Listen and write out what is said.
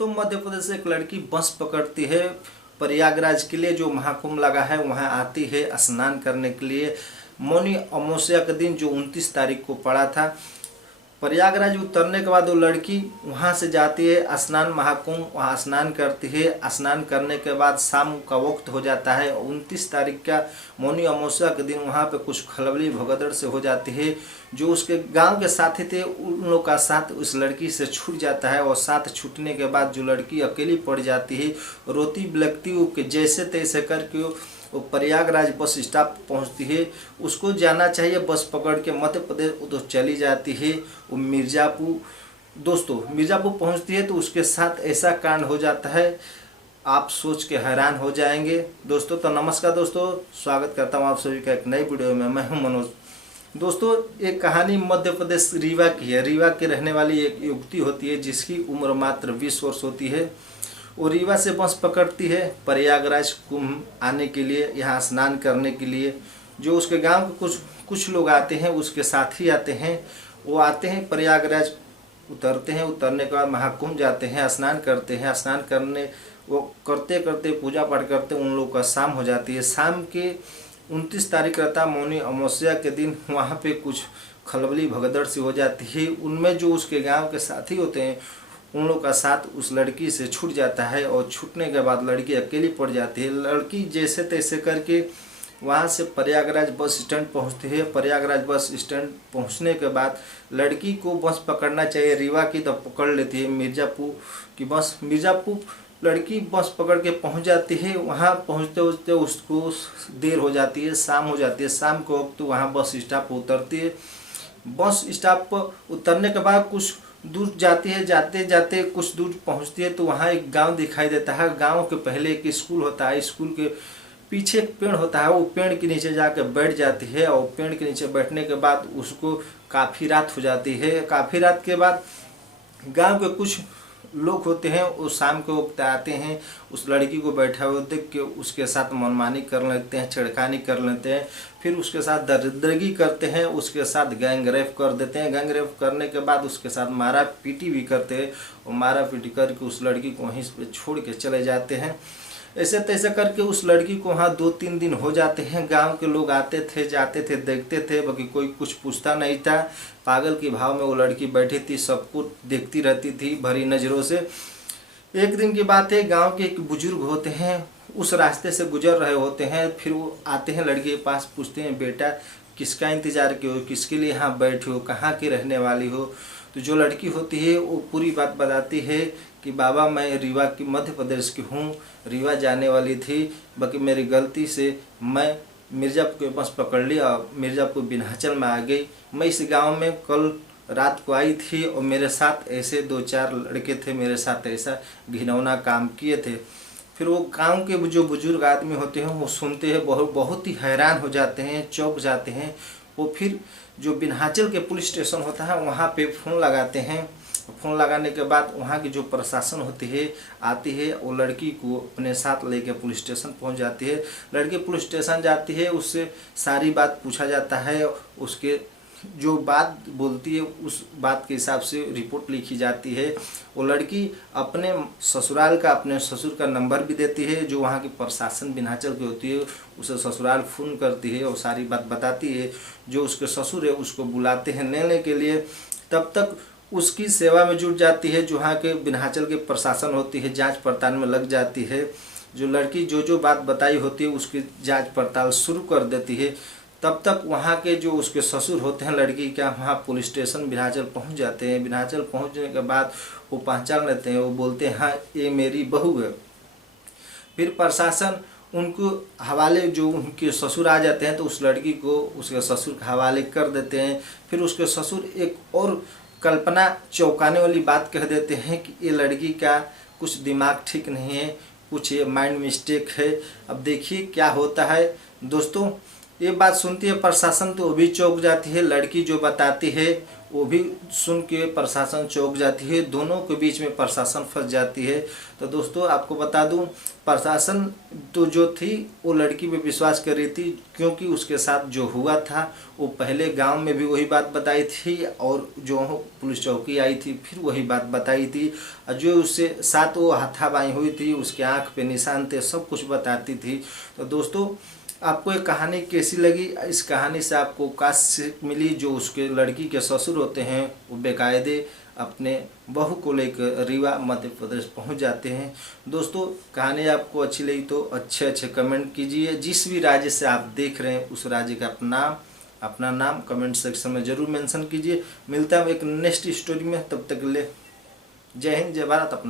दोस्तों, मध्य प्रदेश से एक लड़की बस पकड़ती है, प्रयागराज के लिए जो महाकुंभ लगा है वहाँ आती है स्नान करने के लिए। मौनी अमावस्या के दिन जो 29 तारीख को पड़ा था, प्रयागराज उतरने के बाद वो लड़की वहाँ से जाती है स्नान महाकुंभ, वहाँ स्नान करती है। स्नान करने के बाद शाम का वक्त हो जाता है। 29 तारीख का मौनी अमावस्या के दिन वहाँ पे कुछ खलबली भगदड़ से हो जाती है। जो उसके गांव के साथी थे उन लोग का साथ उस लड़की से छूट जाता है और साथ छूटने के बाद जो लड़की अकेली पड़ जाती है, रोती बिलखती हो जैसे तैसे करके वो प्रयागराज बस स्टॉप पहुंचती है। उसको जाना चाहिए बस पकड़ के मध्य प्रदेश, तो चली जाती है वो मिर्ज़ापुर। दोस्तों, मिर्ज़ापुर पहुंचती है तो उसके साथ ऐसा कांड हो जाता है, आप सोच के हैरान हो जाएंगे। दोस्तों तो नमस्कार दोस्तों, स्वागत करता हूं आप सभी का एक नई वीडियो में। मैं हूं मनोज। दोस्तों, एक कहानी मध्य प्रदेश रीवा की है। रीवा की रहने वाली एक युवती होती है जिसकी उम्र मात्र 20 वर्ष होती है। वो रीवा से बस पकड़ती है प्रयागराज कुंभ आने के लिए, यहाँ स्नान करने के लिए। जो उसके गांव के कुछ लोग आते हैं, उसके साथी आते हैं। वो आते हैं प्रयागराज, उतरते हैं। उतरने के बाद महाकुंभ जाते हैं, स्नान करते हैं। स्नान करने वो करते करते पूजा पाठ करते उन लोग का शाम हो जाती है। शाम के 29 तारीख रहता मौनी अमावस्या के दिन वहाँ पे कुछ खलबली भगदड़ सी हो जाती है। उनमें जो उसके गांव के साथी होते हैं उन लोग का साथ उस लड़की से छूट जाता है और छूटने के बाद लड़की अकेली पड़ जाती है। लड़की जैसे तैसे करके वहाँ से प्रयागराज बस स्टैंड पहुँचती है। प्रयागराज बस स्टैंड पहुँचने के बाद लड़की को बस पकड़ना चाहिए रीवा की, तो पकड़ लेती है मिर्ज़ापुर की बस। मिर्ज़ापुर लड़की बस पकड़ के पहुँच जाती है। वहाँ पहुँचते पहुँचते उसको देर हो जाती है, शाम हो जाती है। शाम को वक्त वहाँ बस स्टॉप पर उतरती है। बस स्टॉप पर उतरने के बाद कुछ दूर जाती है, जाते जाते कुछ दूर पहुंचती है तो वहाँ एक गांव दिखाई देता है। गांव के पहले एक स्कूल होता है, स्कूल के पीछे एक पेड़ होता है। वो पेड़ के नीचे जाकर बैठ जाती है और पेड़ के नीचे बैठने के बाद उसको काफ़ी रात हो जाती है। काफ़ी रात के बाद गांव के कुछ लोग होते हैं वो शाम के वक्त आते हैं, उस लड़की को बैठा हुआ देख के उसके साथ मनमानी कर लेते हैं, छेड़खानी कर लेते हैं। फिर उसके साथ दरिद्रगी करते हैं, उसके साथ गैंग रेप कर देते हैं। गैंग रेप करने के बाद उसके साथ मारा पीटी भी करते हैं और मारा पीटी करके उस लड़की को वहीं पे छोड़ के चले जाते हैं। ऐसे तैसे करके उस लड़की को वहाँ 2-3 दिन हो जाते हैं। गांव के लोग आते थे, जाते थे, देखते थे, बाकी कोई कुछ पूछता नहीं था। पागल के भाव में वो लड़की बैठी थी, सबको देखती रहती थी भरी नज़रों से। एक दिन की बात है, गांव के एक बुजुर्ग होते हैं, उस रास्ते से गुजर रहे होते हैं। फिर वो आते हैं लड़की के पास, पूछते हैं बेटा किसका इंतज़ार किए हो, किसके लिए यहाँ बैठे हो, कहाँ की रहने वाली हो। तो जो लड़की होती है वो पूरी बात बताती है कि बाबा मैं रीवा की मध्य प्रदेश की हूँ, रीवा जाने वाली थी, बाकी मेरी गलती से मैं मिर्ज़ापुर के बस पकड़ ली और मिर्ज़ापुर विंध्याचल में आ गई। मैं इस गांव में कल रात को आई थी और मेरे साथ ऐसे 2-4 लड़के थे, मेरे साथ ऐसा घिनौना काम किए थे। फिर वो गांव के जो बुजुर्ग आदमी होते हैं वो सुनते हैं, बहुत ही हैरान हो जाते हैं, चौंक जाते हैं। वो फिर जो विंध्याचल के पुलिस स्टेशन होता है वहाँ पे फ़ोन लगाते हैं। फ़ोन लगाने के बाद वहाँ की जो प्रशासन होती है आती है, वो लड़की को अपने साथ लेके पुलिस स्टेशन पहुँच जाती है। लड़की पुलिस स्टेशन जाती है, उससे सारी बात पूछा जाता है। उसके जो बात बोलती है उस बात के हिसाब से रिपोर्ट लिखी जाती है। वो लड़की अपने ससुराल का, अपने ससुर का नंबर भी देती है। जो वहाँ की प्रशासन विंध्याचल की होती है उसे ससुराल फ़ोन करती है और सारी बात बताती है। जो उसके ससुर है उसको बुलाते हैं लेने के लिए। तब तक उसकी सेवा में जुट जाती है जो वहाँ के विंध्याचल के प्रशासन होती है, जांच पड़ताल में लग जाती है। जो लड़की जो बात बताई होती है उसकी जांच पड़ताल शुरू कर देती है। तब तक वहाँ के जो उसके ससुर होते हैं लड़की का, वहाँ पुलिस स्टेशन विंध्याचल पहुँच जाते हैं। विंध्याचल पहुँचने के बाद वो पहचान लेते हैं, वो बोलते हैं हाँ ये मेरी बहू है। फिर प्रशासन उनको हवाले, जो उनके ससुर आ जाते हैं तो उस लड़की को उसके ससुर के हवाले कर देते हैं। फिर उसके ससुर एक और कल्पना चौंकाने वाली बात कह देते हैं कि ये लड़की का कुछ दिमाग ठीक नहीं है, कुछ ये माइंड मिस्टेक है। अब देखिए क्या होता है। दोस्तों, ये बात सुनती है प्रशासन तो वो भी चौंक जाती है। लड़की जो बताती है वो भी सुन के प्रशासन चौंक जाती है, दोनों के बीच में प्रशासन फंस जाती है। तो दोस्तों आपको बता दूं, प्रशासन तो जो थी वो लड़की पे विश्वास कर रही थी, क्योंकि उसके साथ जो हुआ था वो पहले गांव में भी वही बात बताई थी और जो पुलिस चौकी आई थी फिर वही बात बताई थी, और जो उससे साथ वो हाथापाई हुई थी उसके आंख पे निशान थे, सब कुछ बताती थी। तो दोस्तों आपको ये कहानी कैसी लगी? इस कहानी से आपको क्या सीख मिली? जो उसके लड़की के ससुर होते हैं वो बेकायदे अपने बहू को लेकर रीवा मध्य प्रदेश पहुंच जाते हैं। दोस्तों कहानी आपको अच्छी लगी तो अच्छे अच्छे कमेंट कीजिए। जिस भी राज्य से आप देख रहे हैं उस राज्य का अपना नाम कमेंट सेक्शन में ज़रूर मेंशन कीजिए। मिलता है एक नेक्स्ट स्टोरी में, तब तक के लिए जय हिंद, जय भारत। अपना